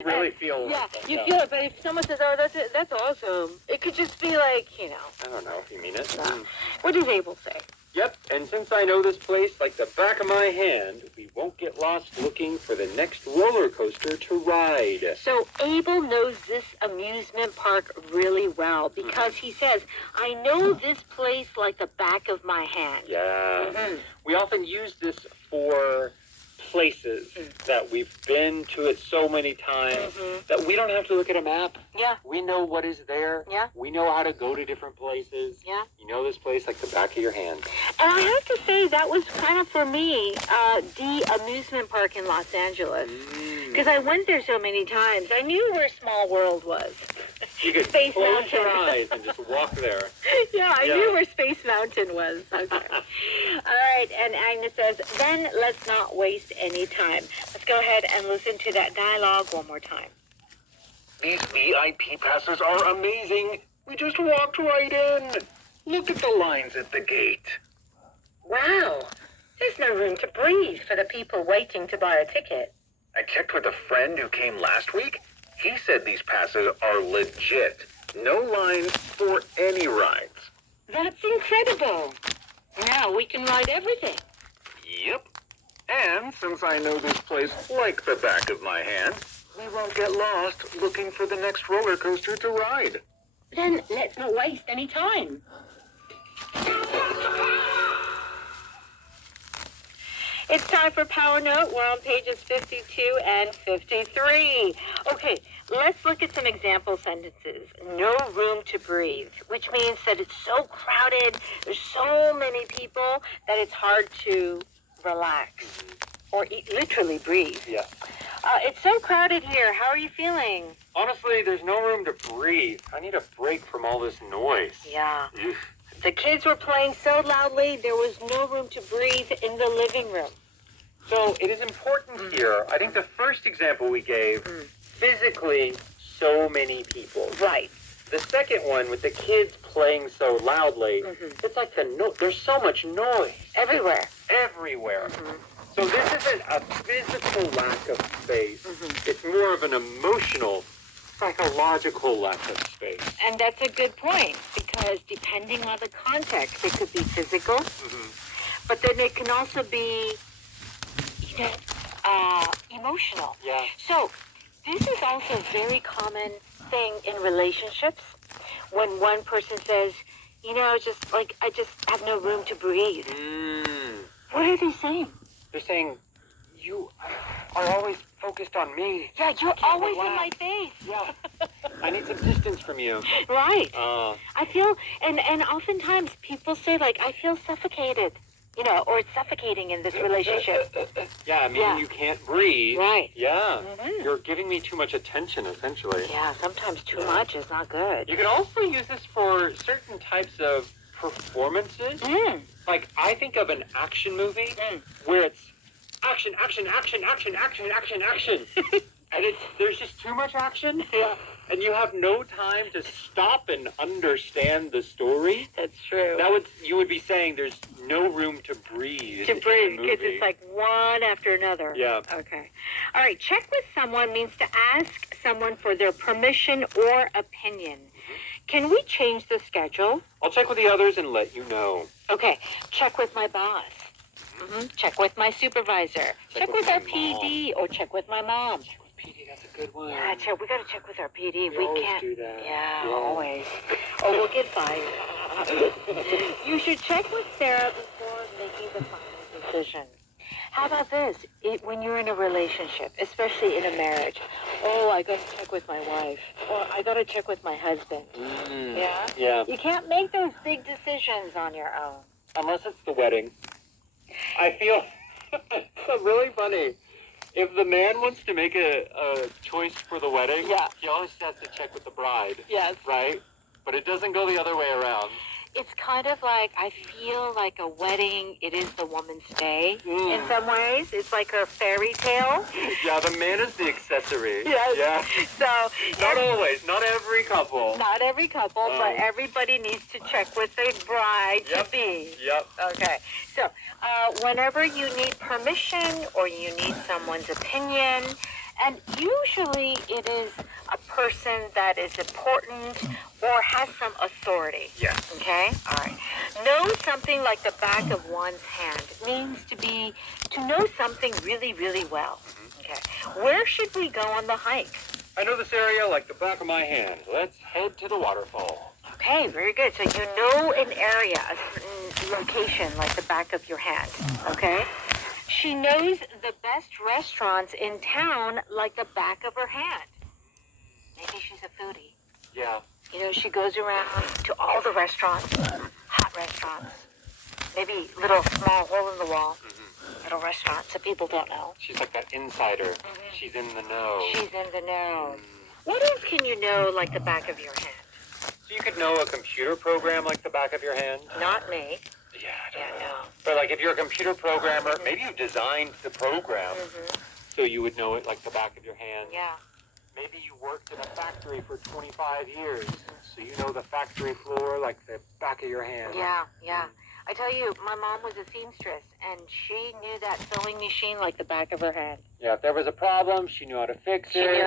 You really feel. Yeah, you feel it, but if someone says, "Oh, that's awesome," it could just be like, I don't know if you mean it. What does Abel say? Yep, and since I know this place like the back of my hand, we won't get lost looking for the next roller coaster to ride. So Abel knows this amusement park really well because he says, "I know this place like the back of my hand." Yeah. We often use this for places that we've been to it so many times that we don't have to look at a map. Yeah. We know what is there. Yeah. We know how to go to different places. Yeah. You know this place like the back of your hand. And I have to say, that was kind of, for me, the amusement park in Los Angeles. Because I went there so many times. I knew where Small World was. You could Space close Mountain. your eyes and just walk there. Yeah, I knew where Space Mountain was. Okay. All right, and Agnes says, then let's not waste any time. Let's go ahead and listen to that dialogue one more time. These VIP passes are amazing. We just walked right in. Look at the lines at the gate. Wow, there's no room to breathe for the people waiting to buy a ticket. I checked with a friend who came last week. He said these passes are legit. No lines for any rides. That's incredible. Now we can ride everything. Yep. And since I know this place like the back of my hand, we won't get lost looking for the next roller coaster to ride. Then let's not waste any time. It's time for Power Note. We're on pages 52 and 53. Okay, let's look at some example sentences. No room to breathe, which means that it's so crowded, there's so many people that it's hard to relax or literally breathe. Yeah. It's so crowded here. How are you feeling? Honestly, there's no room to breathe. I need a break from all this noise. Yeah. The kids were playing so loudly, there was no room to breathe in the living room. So it is important here. I think the first example we gave, physically, so many people. Right. The second one with the kids playing so loudly, it's like there's so much noise. Everywhere. Everywhere. So this isn't a physical lack of space. It's more of an emotional, psychological lack of space. And that's a good point, because depending on the context, it could be physical, but then it can also be, emotional. Yeah. So this is also a very common thing in relationships, when one person says, just like, I just have no room to breathe. What are they saying? They're saying, you are always focused on me. Yeah, you're always in relax. my face. Yeah. I need some distance from you. Right. I feel, and oftentimes people say, like, I feel suffocated, or it's suffocating in this relationship. Yeah, I mean, you can't breathe. Right. Yeah. You're giving me too much attention, essentially. Yeah, sometimes too much is not good. You can also use this for certain types of performances. Like, I think of an action movie where it's action, action, action, action, action, action, action. And there's just too much action. Yeah. And you have no time to stop and understand the story. That's true. You would be saying there's no room to breathe. To breathe, in a because movie. it's like one after another. Yeah. Okay. All right, check with someone means to ask someone for their permission or opinion. Can we change the schedule? I'll check with the others and let you know. Okay, check with my boss. Check with my supervisor. Check with our PD or check with my mom. Check with PD, that's a good one. Yeah, we got to check with our PD. We We always can't do that. Yeah, Yeah. always. Or we'll get fired. You should check with Sarah before making the final decision. How about this? When you're in a relationship, especially in a marriage, I got to check with my wife, or I got to check with my husband. Yeah? Yeah. You can't make those big decisions on your own. Unless it's the wedding. I feel it's really funny. If the man wants to make a choice for the wedding, he always has to check with the bride. Yes. Right? But it doesn't go the other way around. It's kind of like, I feel like a wedding, it is the woman's day in some ways. It's like a fairy tale. Yeah, the man is the accessory. Yes. Yeah. So Not always. Not every couple. not every couple, but everybody needs to check with the bride to be. Yep. Okay. So whenever you need permission or you need someone's opinion, And usually it is a person that is important or has some authority. Yes. Okay? All right. Know something like the back of one's hand means to know something really, really well. Okay. Where should we go on the hike? I know this area like the back of my hand. Let's head to the waterfall. Okay, very good. So you know an area, a certain location like the back of your hand. Okay? She knows the best restaurants in town like the back of her hand. Maybe she's a foodie. Yeah. You know, she goes around to all the restaurants, hot restaurants, maybe little small hole in the wall, little restaurants that people don't know. She's like that insider. She's in the know. She's in the know. What else can you know like the back of your hand? So you could know a computer program like the back of your hand? Not me. Yeah, Yeah, no. But like if you're a computer programmer, maybe you designed the program, so you would know it like the back of your hand. Yeah. Maybe you worked in a factory for 25 years, so you know the factory floor like the back of your hand. Yeah, yeah. I tell you, my mom was a seamstress, and she knew that sewing machine like the back of her hand. Yeah, if there was a problem, she knew how to fix She it. knew